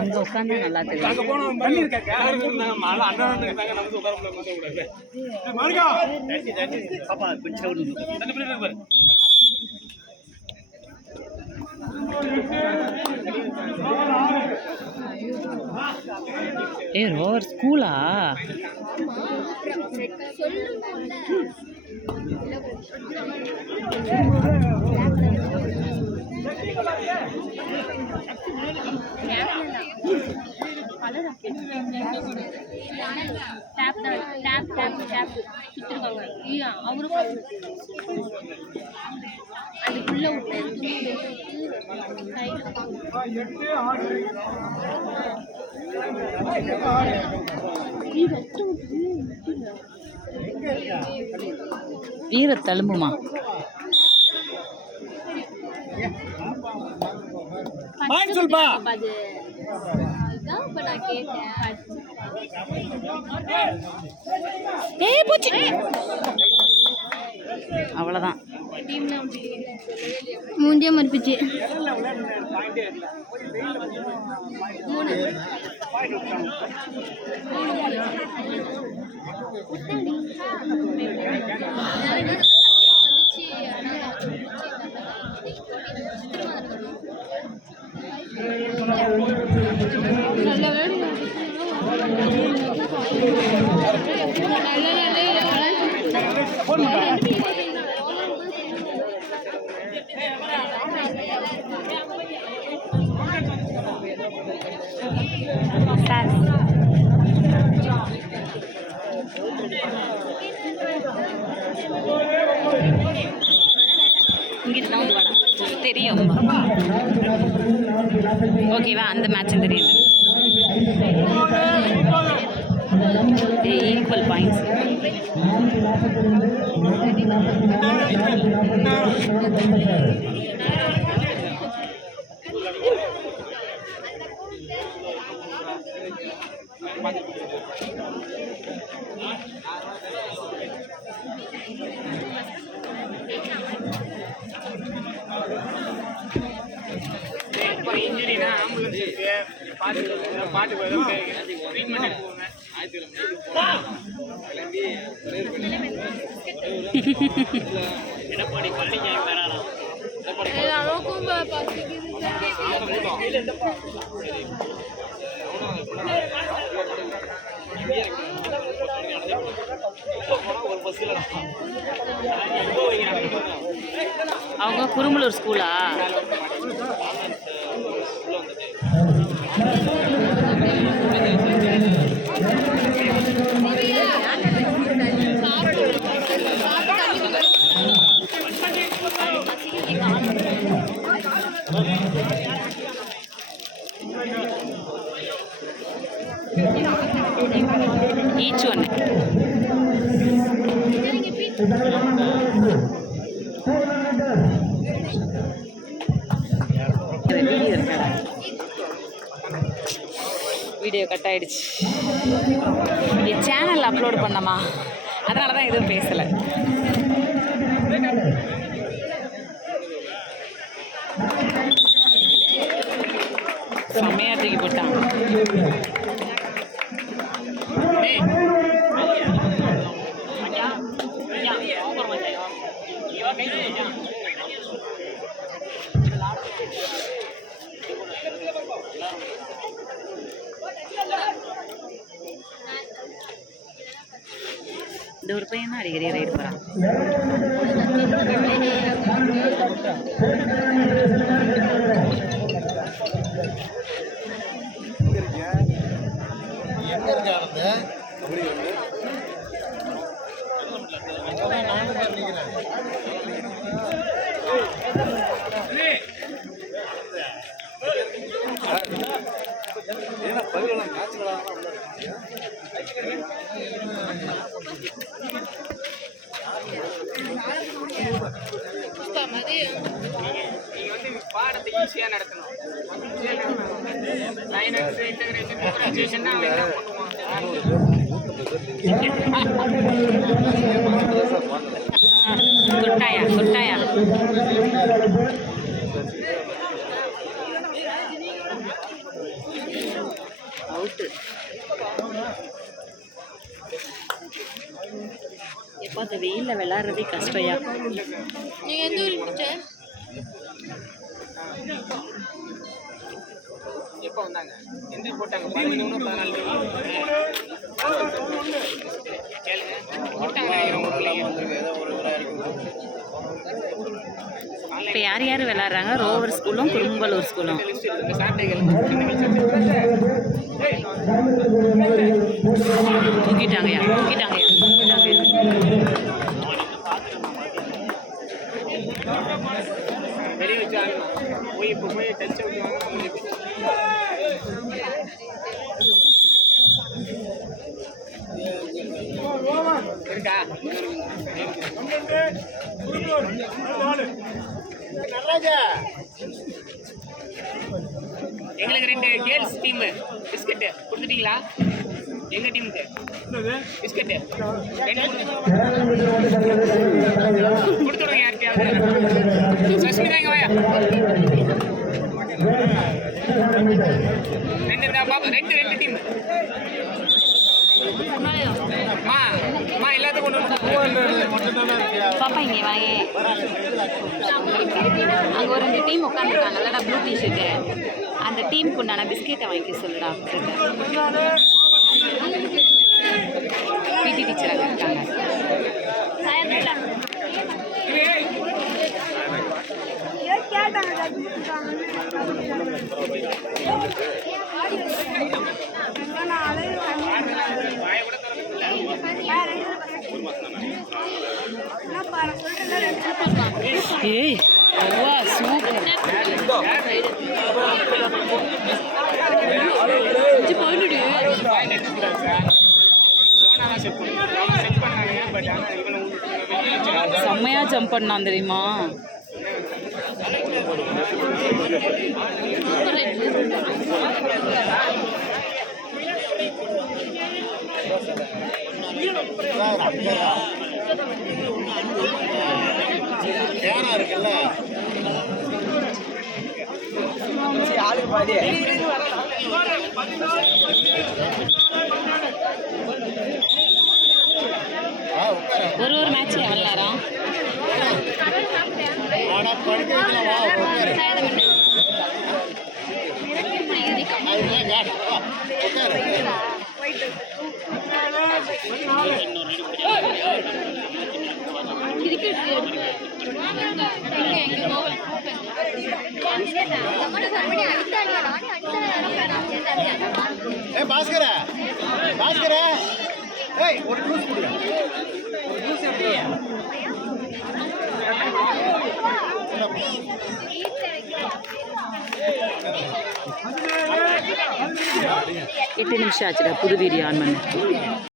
அங்க உட்கார்ந்தா நல்லா தெரியும். ஏ ரோர் ஸ்கூலா? அதுக்குள்ள வீர தழும்புமா? சொல்பா அவ்வளவுதான். மூஞ்சிய மறுப்பிச்சு இங்கிட்டு வந்து வர தெரியும். ஓகேவா? அந்த மேட்சும் தெரியும். Equal points. இன்ஜுரினா ஆம்புலன்ஸ் பாட்டு ட்ரீட்மெண்ட் எடப்பாடி பழனிசாமி வராராம். அவங்க குருமலூர் ஸ்கூலா? Each one. வீடியோ கட் ஆயிடுச்சு. என் சேனல் அப்லோட் பண்ணமா, அதனால தான் எதுவும் பேசலை. செம்மையாக தூக்கி போட்டான். இந்த ஒரு பையன் தான் அடிக்கடி ரைடு போகிறான். நீங்கள் வந்து பாடத்தை ஈஸியாக நடத்தணும். சைனஸ் இன்டகிரேஷன் டிஃபரன்சியேஷன்னா அவன் என்ன பண்ணுவான்? தொட்டாயா தொட்டாயா அவுட்டு. எப்போ அந்த வெயிலில் விளாட்றதே கஷ்டம்யா. நீங்கள் எந்த ஊருக்கு டீச்சர்? எப்போ வந்தாங்க? எந்த போட்டாங்க? 13 14 கேளுங்க. போட்டாங்க இப்போ யார் யார் விளாட்றாங்க? ரோவர் ஸ்கூலும் குறும்பலூர் ஸ்கூலும். இந்த சாட்டைகள் தூக்கிட்டாங்கய்யா தூக்கிட்டாங்கய்யா வெளியே வச்சு போய் இப்போ போய் டச் விட்டுவாங்க. இருக்கா எங்களுக்கு 2 கேர்ள்ஸ் டீம் பிஸ்கெட்டு கொடுத்துட்டீங்களா? எங்க டீமுக்கு பிஸ்கெட்டு கொடுத்துடுங்க. யார்கிட்டயாவது சஸ்மிதா இங்க வாயா. 2 இருக்கா பாப்பா? 2 டீம். மா எல்லாத்துக்கும் பாப்பா இங்கே வாங்க. அங்கே ஒரு 2 டீம் உட்காந்துருக்காங்கல்லடா ப்ளூ டிஷர்ட்டு. அந்த டீமுக்கு உண்டான பிஸ்கெட்டை வாங்கிக்க சொல்லுடா. பிடி டீச்சராக இருக்காங்க. ஏய் வா சூப்பர். செம்மையா ஜம்ப் பண்ணான் தெரியுமா? இருக்குல்ல ஒரு மேட்ச்ல விளையாடுறான். பாஸ்கர பாஸ்கர ஏய் ஒரு ஜூஸ் குடி. ஒரு ஜூஸ் எப்படி? 8 நிமிஷம் ஆச்சுடா புது வீடியோ ஆன் பண்ண.